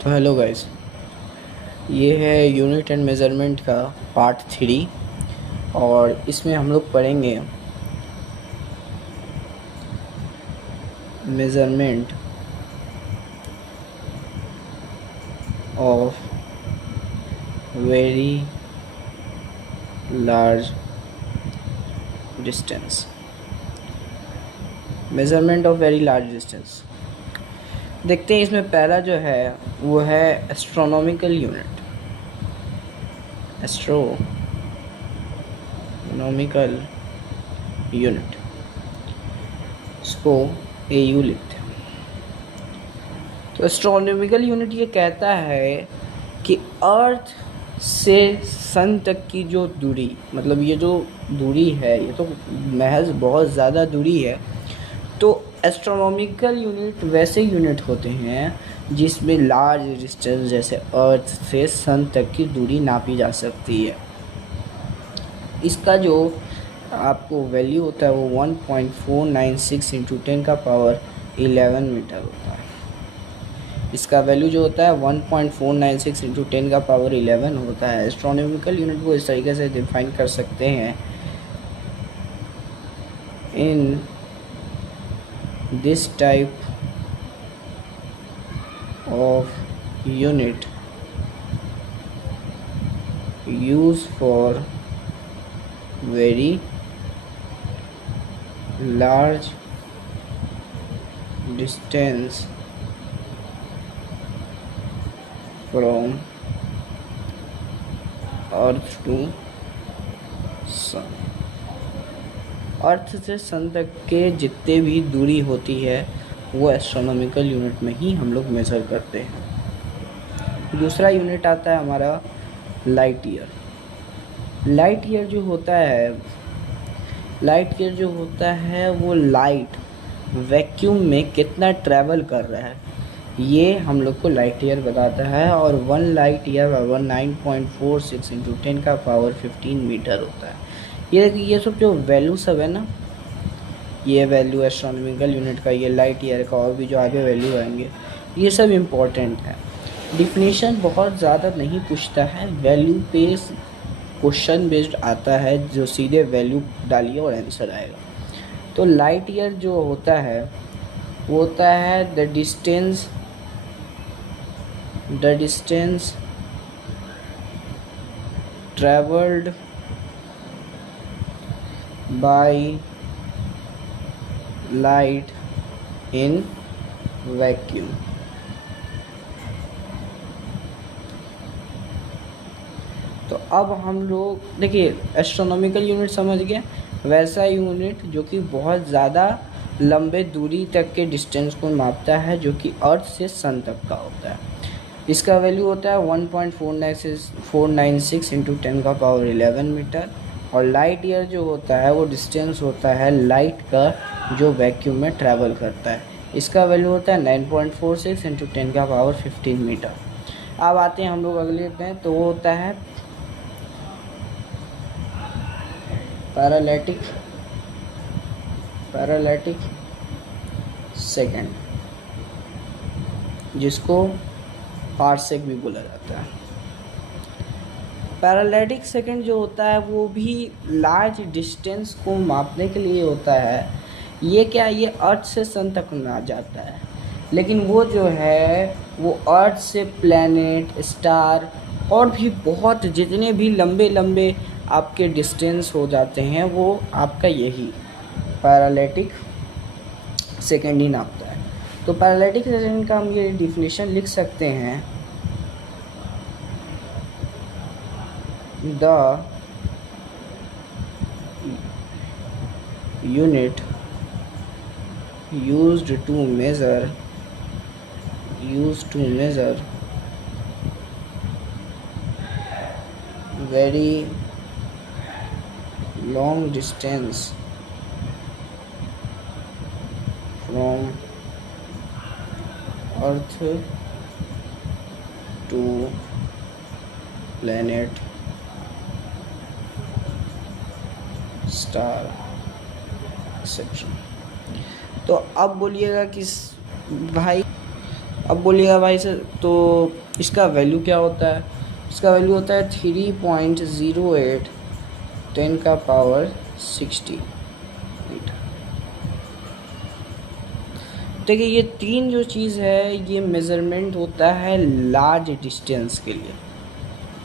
तो hello guys, ये है यूनिट एंड मेज़रमेंट का पार्ट 3 और इसमें हम लोग पढ़ेंगे measurement of very large distance. Measurement of very large distance देखते हैं। इसमें पहला जो है वो है एस्ट्रोनॉमिकल यूनिट। एस्ट्रोनॉमिकल यूनिट, इसको AU लिखते हैं। तो एस्ट्रोनॉमिकल यूनिट ये कहता है कि अर्थ से सन तक की जो दूरी, मतलब ये जो दूरी है ये तो महज बहुत ज़्यादा दूरी है। तो एस्ट्रोनॉमिकल यूनिट वैसे यूनिट होते हैं जिसमें लार्ज डिस्टेंस जैसे अर्थ से सन तक की दूरी नापी जा सकती है। इसका जो आपको वैल्यू होता है वो 1.496 इंटू 10⁻11 मीटर होता है। इसका वैल्यू जो होता है 1.496 इंटू 10⁻11 होता है। एस्ट्रोनॉमिकल यूनिट को इस तरीके से डिफाइन कर सकते हैं, इन this type of unit used for very large distance from earth to sun। अर्थ से सन तक के जितने भी दूरी होती है वो एस्ट्रोनॉमिकल यूनिट में ही हम लोग मेज़र करते हैं। दूसरा यूनिट आता है हमारा लाइट ईयर। लाइट ईयर जो होता है वो लाइट वैक्यूम में कितना ट्रैवल कर रहा है ये हम लोग को लाइट ईयर बताता है। और 1 लाइट ईयर बराबर 9.46 इंटू 10⁻15 मीटर होता है। ये सब जो वैल्यू सब है ना, ये वैल्यू एस्ट्रोनॉमिकल यूनिट का, ये लाइट ईयर का, और भी जो आगे वैल्यू आएंगे ये सब इम्पोर्टेंट है। डिफिनीशन बहुत ज़्यादा नहीं पूछता है, वैल्यू पे क्वेश्चन बेस्ड आता है, जो सीधे वैल्यू डालिए और आंसर आएगा। तो लाइट ईयर जो होता है वो होता है the distance travelled by light in vacuum। तो अब हम लोग देखिए, एस्ट्रोनॉमिकल यूनिट समझ गए, वैसा यूनिट जो कि बहुत ज़्यादा लंबे दूरी तक के डिस्टेंस को मापता है, जो कि अर्थ से सन तक का होता है। इसका वैल्यू होता है 1.496 इंटू 10⁻11 मीटर। और लाइट ईयर जो होता है वो डिस्टेंस होता है लाइट का जो वैक्यूम में ट्रैवल करता है। इसका वैल्यू होता है 9.46 इंटू 10⁻15 मीटर। अब आते हैं हम लोग अगले पे, तो वो होता है पैरालैटिक सेकेंड, जिसको पार्सेक भी बोला जाता है। पैरालैटिक सेकंड जो होता है वो भी लार्ज डिस्टेंस को मापने के लिए होता है। ये क्या, ये अर्थ से सन तक में आ जाता है, लेकिन वो जो है वो अर्थ से प्लैनेट, स्टार और भी बहुत जितने भी लंबे लंबे आपके डिस्टेंस हो जाते हैं वो आपका यही पैरालैटिक सेकंड ही नापता है। तो पैरालैटिक सेकंड का हम ये डिफिनीशन लिख सकते हैं, the unit used to measure very long distance from earth to planet, star exception. तो अब बोलिएगा कि भाई अब बोलिएगा भाई सर तो इसका वैल्यू क्या होता है? इसका वैल्यू होता है 3.08 10⁻60 मीटर। देखिए ये तीन जो चीज़ है ये मेज़रमेंट होता है लार्ज डिस्टेंस के लिए,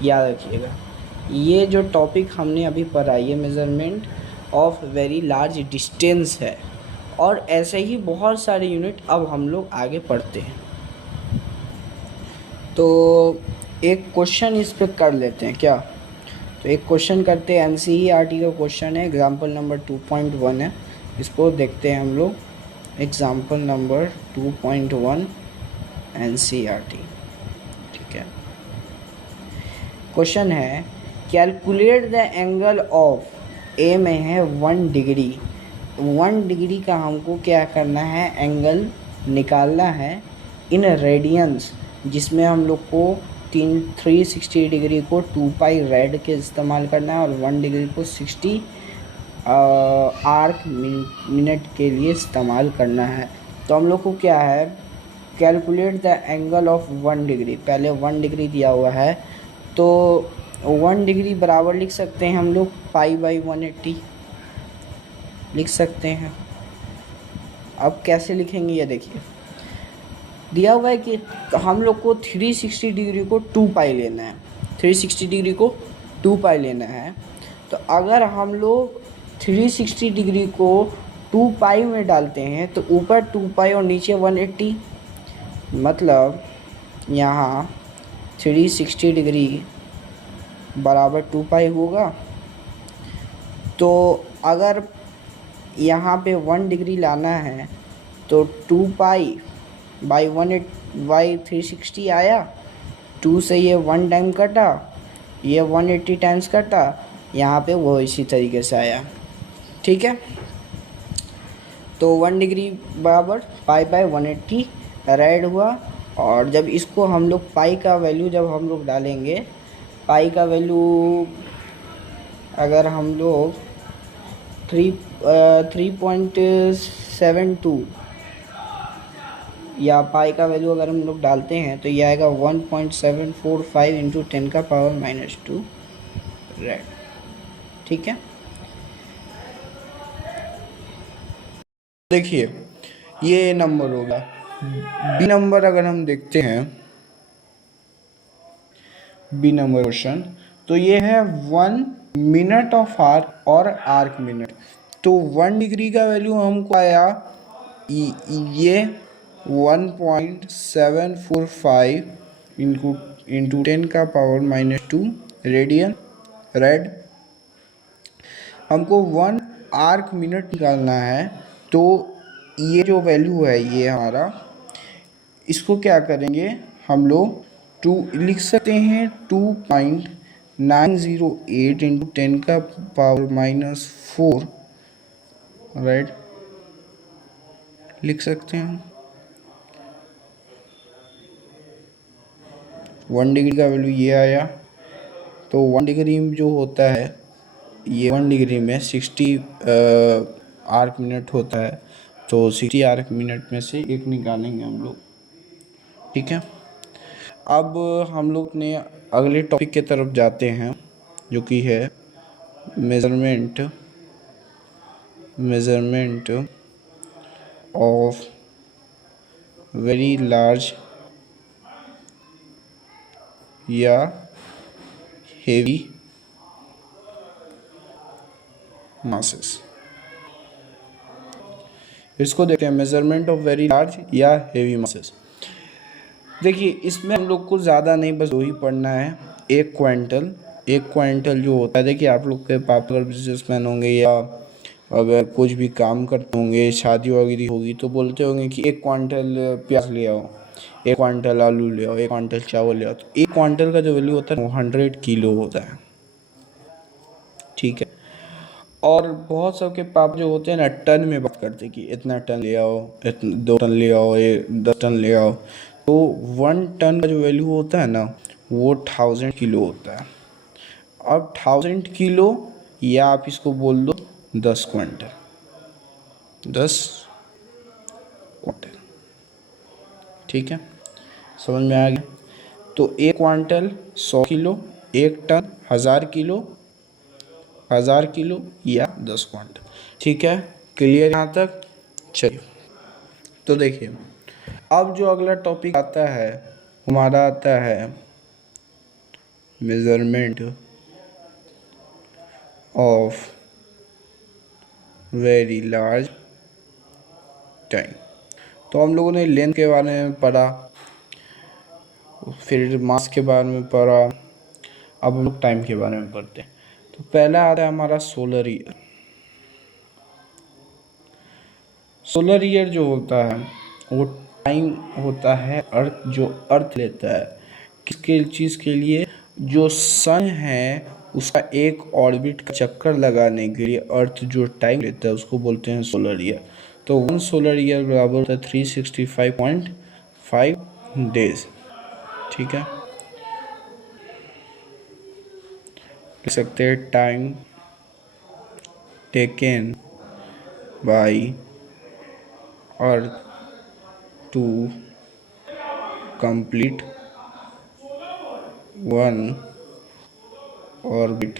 याद रखिएगा। ये जो टॉपिक हमने अभी पढ़ा ये measurement of very large distance है, और ऐसे ही बहुत सारे यूनिट अब हम लोग आगे पढ़ते हैं। तो एक क्वेश्चन इस पे कर लेते हैं क्या? तो एक क्वेश्चन करते हैं, NCERT का क्वेश्चन है, एग्जाम्पल नंबर 2.1 है, इसको देखते हैं हम लोग। एग्जाम्पल नंबर 2.1 NCERT, ठीक है। क्वेश्चन है कैलकुलेट द एंगल ऑफ, ए में है 1 डिग्री, 1 डिग्री का हमको क्या करना है, एंगल निकालना है इन रेडियंस, जिसमें हम लोग को 360 डिग्री को 2 पाई रेड के इस्तेमाल करना है और 1 डिग्री को 60 आर्क मिनट के लिए इस्तेमाल करना है। तो हम लोग को क्या है, calculate the angle of 1 degree, पहले 1 डिग्री दिया हुआ है तो 1 डिग्री बराबर लिख सकते हैं हम लोग π/180 लिख सकते हैं। अब कैसे लिखेंगे ये देखिए, दिया हुआ है कि हम लोग को 360 डिग्री को 2 पाई लेना है, 360 डिग्री को 2 पाई लेना है। तो अगर हम लोग 360 डिग्री को 2 पाई में डालते हैं तो ऊपर 2 पाई और नीचे 180, मतलब यहाँ 360 डिग्री बराबर 2 पाई होगा। तो अगर यहाँ पे 1 डिग्री लाना है तो 2 पाई बाई 360 आया, 2 से ये 1 टाइम कटा, ये 180 टाइम्स कटा, यहाँ पे वो इसी तरीके से आया, ठीक है। तो 1 डिग्री बराबर π/180 रेड हुआ। और जब इसको हम लोग पाई का वैल्यू जब हम लोग डालेंगे, पाई का वैल्यू अगर हम लोग 3.72 या पाई का वैल्यू अगर हम लोग डालते हैं तो ये आएगा 1.745 इंटू 10⁻⁻2 रेड, ठीक है। देखिए ये नंबर होगा। बी नंबर अगर हम देखते हैं, बी नंबर क्वेश्चन, तो ये है 1 मिनट ऑफ आर्क और आर्क मिनट। तो 1 डिग्री का वैल्यू हमको आया ये 1.745 इंटू 10⁻⁻2 रेडियन रेड। हमको 1 आर्क मिनट निकालना है, तो ये जो वैल्यू है ये हमारा, इसको क्या करेंगे हम लोग 2 लिख सकते हैं, 2.908 इंटू 10⁻⁻4 राइट, लिख सकते हैं। 1 डिग्री का वैल्यू ये आया। तो 1 डिग्री जो होता है ये 1 डिग्री में 60 आर्क मिनट होता है, तो 60 आर्क मिनट में से एक निकालेंगे हम लोग, ठीक है। अब हम लोग अपने अगले टॉपिक के तरफ जाते हैं जो कि है मेज़रमेंट ऑफ वेरी लार्ज या हेवी मासेस। इसको देखते हैं, मेजरमेंट ऑफ वेरी लार्ज या हेवी मासेस। देखिए इसमें हम लोग को ज़्यादा नहीं, बस दो ही पढ़ना है। एक क्वांटल जो होता है, देखिए आप लोग के पापा अगर बिजनेसमैन होंगे या अगर कुछ भी काम करते होंगे, शादी वगैरह होगी, तो बोलते होंगे कि 1 क्वांटल प्याज ले आओ, 1 क्वांटल आलू ले आओ, 1 क्वांटल चावल ले आओ। तो 1 क्वांटल का जो वैल्यू होता है वो 100 किलो होता है, ठीक है। और बहुत सबके पापा जो होते हैं ना, टन में बात करते कि इतना टन ले आओ, 2 टन ले आओ, 10 टन ले आओ। तो 1 टन का जो वैल्यू होता है ना वो 1000 किलो होता है। अब 1000 किलो या आप इसको बोल दो 10 क्विंटल, 10 क्विंटल, ठीक है। समझ में आ गया? तो 1 quintal 100 kilo, 1 ton 1000 kilo, 1000 kilo या 10 क्वांटल। ठीक है, क्लियर यहाँ तक? चलिए, तो देखिए अब जो अगला टॉपिक आता है हमारा आता है measurement of very large time. तो हम लोगों ने लेंथ के बारे में पढ़ा, फिर मास के बारे में पढ़ा, अब हम लोग टाइम के बारे में पढ़ते हैं। तो पहला आता है हमारा सोलर ईयर। सोलर ईयर जो होता है वो टाइम होता है अर्थ, जो अर्थ लेता है किसके चीज़ के लिए, जो सन है उसका एक ऑर्बिट का चक्कर लगाने के लिए अर्थ जो टाइम लेता है उसको बोलते हैं सोलर ईयर। तो 1 सोलर ईयर बराबर होता है 365.5 डेज। ठीक है, लिख सकते हैं time taken by earth to complete 1 orbit,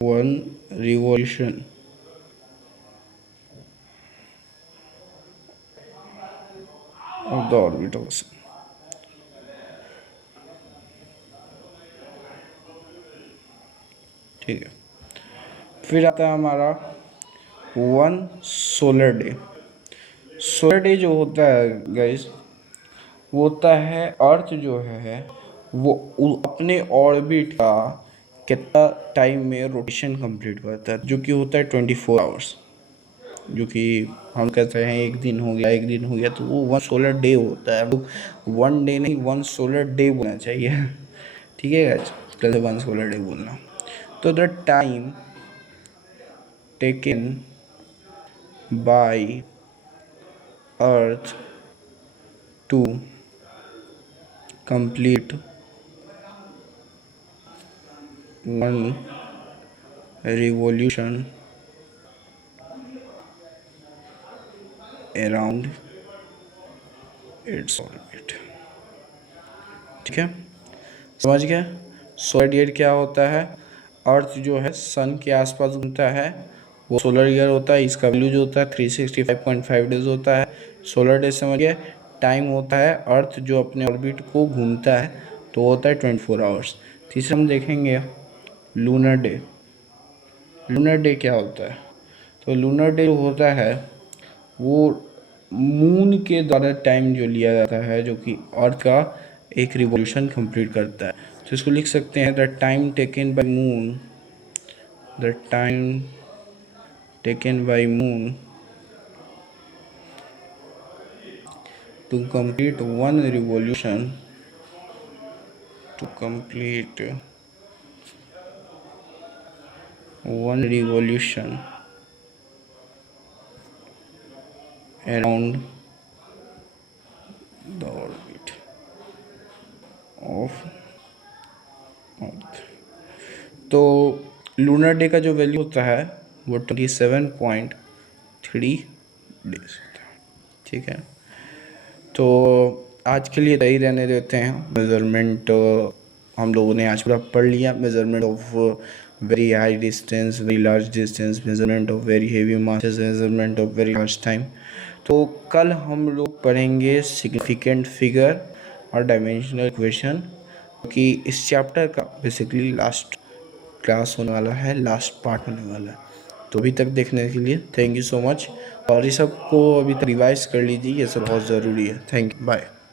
1 revolution of the orbit of sun. ठीक है, फिर आता है हमारा 1 सोलर डे। सोलर डे जो होता है गाइस, वो होता है अर्थ जो है वो अपने ऑर्बिट का कितना टाइम में रोटेशन कंप्लीट करता है, जो कि होता है 24 आवर्स। जो कि हम कहते हैं एक दिन हो गया, एक दिन हो गया, तो वो 1 सोलर डे होता है। 1 डे नहीं, 1 सोलर डे बोलना चाहिए। ठीक है गाइस, पहले 1 सोलर डे बोलना। तो the time taken by earth to complete 1 revolution around its orbit। ठीक है, समझ गया? सोलर ईयर क्या होता है, अर्थ जो है सन के आसपास घूमता है, वो सोलर ईयर होता है। इसका वैल्यू जो होता है 365.5 डेज होता है। सोलर डे समझ गया? टाइम होता है अर्थ जो अपने ऑर्बिट को घूमता है, तो होता है 24 आवर्स। तीसरा हम देखेंगे लूनर डे। लूनर डे क्या होता है? तो लूनर डे होता है वो मून के द्वारा टाइम जो लिया जाता है, जो कि अर्थ का एक रिवॉल्यूशन कंप्लीट करता है। तो इसको लिख सकते हैं the time taken bye moon, the time taken bye moon to complete 1 revolution, to complete 1 revolution around the orbit of Earth। तो लूनर डे का जो वैल्यू होता है वो 27.3 डेज होता है। ठीक है, तो आज के लिए यही रहने देते हैं। मेज़रमेंट हम लोगों ने आज पूरा पढ़ लिया। Measurement of very high distance, very large distance, measurement of very heavy masses, measurement of very large time. तो कल हम लोग पढ़ेंगे सिग्निफिकेंट फिगर और डायमेंशनल इक्वेशन, कि इस चैप्टर का बेसिकली लास्ट क्लास होने वाला है, लास्ट पार्ट होने वाला है। तो अभी तक देखने के लिए थैंक यू सो मच। और ये सब को अभी तक रिवाइज कर लीजिए, ये सब बहुत ज़रूरी है। Thank you, bye.